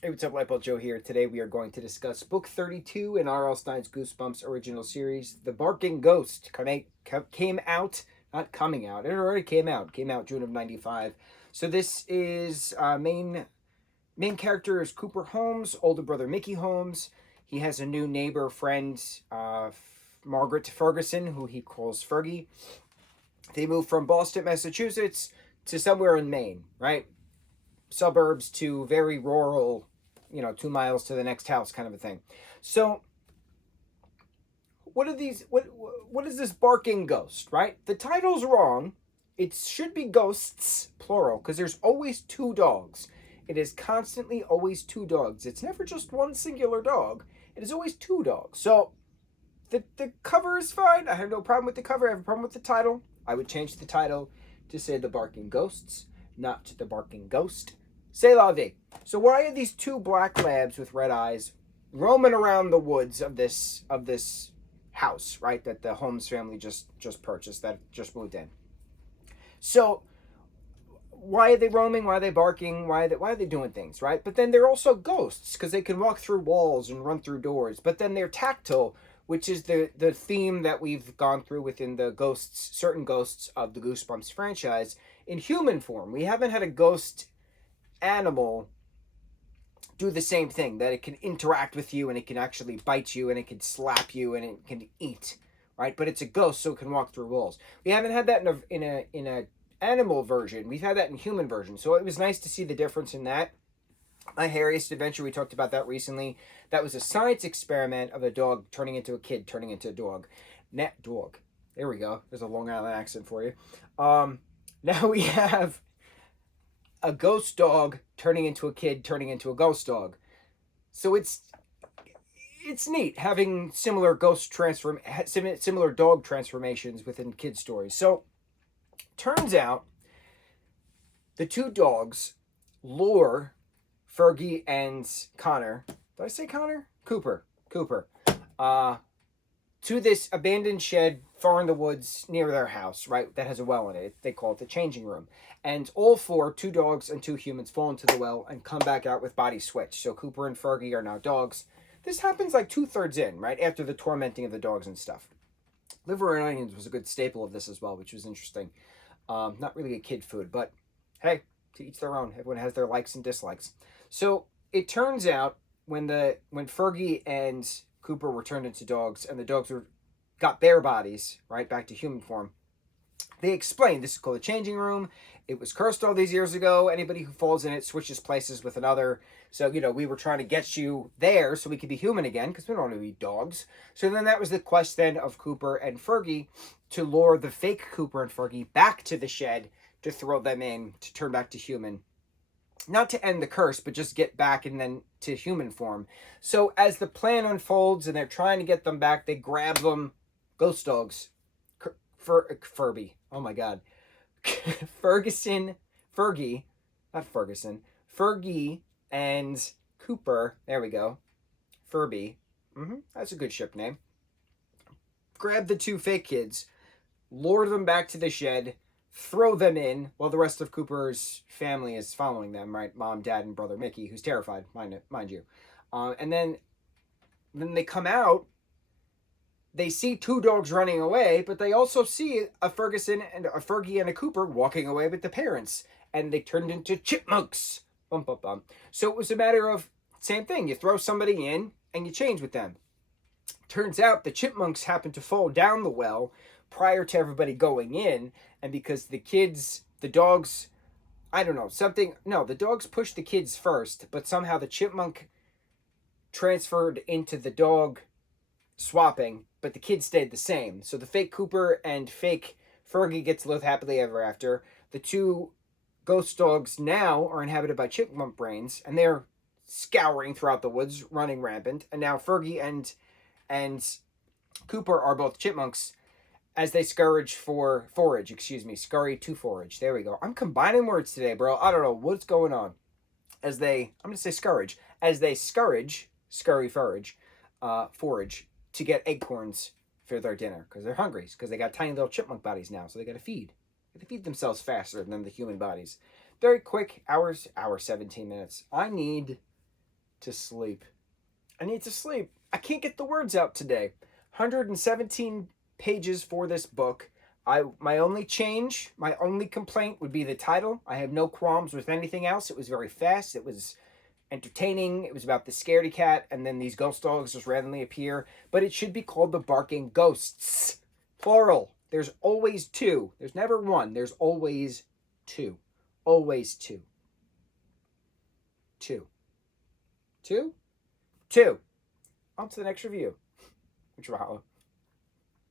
Hey, what's up, lightboltjoe here. Today we are going to discuss Book 32 in R.L. Stine's Goosebumps original series, The Barking Ghost. Came out, not coming out, it already came out June of 95. So this is main character is Cooper Holmes, older brother Mickey Holmes. He has a new neighbor friend, Margaret Ferguson, who he calls Fergie. They moved from Boston, Massachusetts to somewhere in Maine, right? Suburbs to very rural, 2 miles to the next house kind of a thing. So what are these what is this barking ghost, right? The title's wrong. It should be ghosts plural because there's always two dogs. It is constantly always two dogs. It's never just one singular dog. It is always two dogs. So the cover is fine. I have no problem with the cover. I have a problem with the title. I would change the title to say The Barking Ghosts, not The Barking Ghost. C'est la vie. So why are these two black labs with red eyes roaming around the woods of this house, right? That the Holmes family just purchased, that just moved in. So why are they roaming? Why are they barking? Why are they doing things, right? But then they're also ghosts because they can walk through walls and run through doors. But then they're tactile, which is the theme that we've gone through within the ghosts, certain ghosts of the Goosebumps franchise in human form. We haven't had a ghost animal do the same thing, that it can interact with you and it can actually bite you and it can slap you and it can eat, right? But it's a ghost, so it can walk through walls. We haven't had that in a animal version. We've had that in human version, so it was nice to see the difference in that. My Hairiest Adventure, we talked about that recently. That was a science experiment of a dog turning into a kid, turning into a dog. Dog. There we go. There's a Long Island accent for you. Now we have a ghost dog turning into a kid, turning into a ghost dog. So it's neat having similar similar dog transformations within kid stories. So turns out the two dogs lure Fergie and Connor. Did I say Connor? Cooper. To this abandoned shed far in the woods near their house, right? That has a well in it. They call it the changing room. And all four, two dogs and two humans, fall into the well and come back out with body switch. So Cooper and Fergie are now dogs. This happens like 2/3 in, right? After the tormenting of the dogs and stuff. Liver and onions was a good staple of this as well, which was interesting. Not really a kid food, but hey, to each their own. Everyone has their likes and dislikes. So it turns out when Fergie and Cooper were turned into dogs and the dogs got their bodies right back to human form, they explained this is called a changing room. It was cursed all these years ago. Anybody who falls in it switches places with another. So, we were trying to get you there so we could be human again because we don't want to be dogs. So then that was the quest then of Cooper and Fergie to lure the fake Cooper and Fergie back to the shed to throw them in to turn back to human. Not to end the curse, but just get back and then to human form. So as the plan unfolds and they're trying to get them back, they grab them, ghost dogs, Furby. Oh my God. Fergie, and Cooper. There we go. Furby. That's a good ship name. Grab the two fake kids, lure them back to the shed, throw them in while the rest of Cooper's family is following them, right? Mom, dad, and brother Mickey, who's terrified, mind you. And then they come out. They see two dogs running away, but they also see a Fergie and a Cooper walking away with the parents, and they turned into chipmunks. Bum, bum, bum. So it was a matter of same thing. You throw somebody in and you change with them. Turns out the chipmunks happened to fall down the well prior to everybody going in, and because the dogs, I don't know, the dogs pushed the kids first, but somehow the chipmunk transferred into the dog swapping, but the kids stayed the same. So the fake Cooper and fake Fergie get to live happily ever after. The two ghost dogs now are inhabited by chipmunk brains, and they're scouring throughout the woods, running rampant. And now Fergie and Cooper are both chipmunks as they scurry to forage. There we go. I'm combining words today, bro. I don't know what's going on. I'm going to say scourge. As they forage to get acorns for their dinner because they're hungry, because they got tiny little chipmunk bodies now, so they got to feed. They feed themselves faster than the human bodies. Very quick, hour 17 minutes. I need to sleep. I need to sleep. I can't get the words out today. 117 pages for this book. My only change, my only complaint would be the title. I have no qualms with anything else. It was very fast. It was entertaining. It was about the scaredy cat, and then these ghost dogs just randomly appear. But it should be called The Barking Ghosts. Plural. There's always two. There's never one. There's always two. Always two. Two. Two? Two. On to the next review. Mucho mahalo.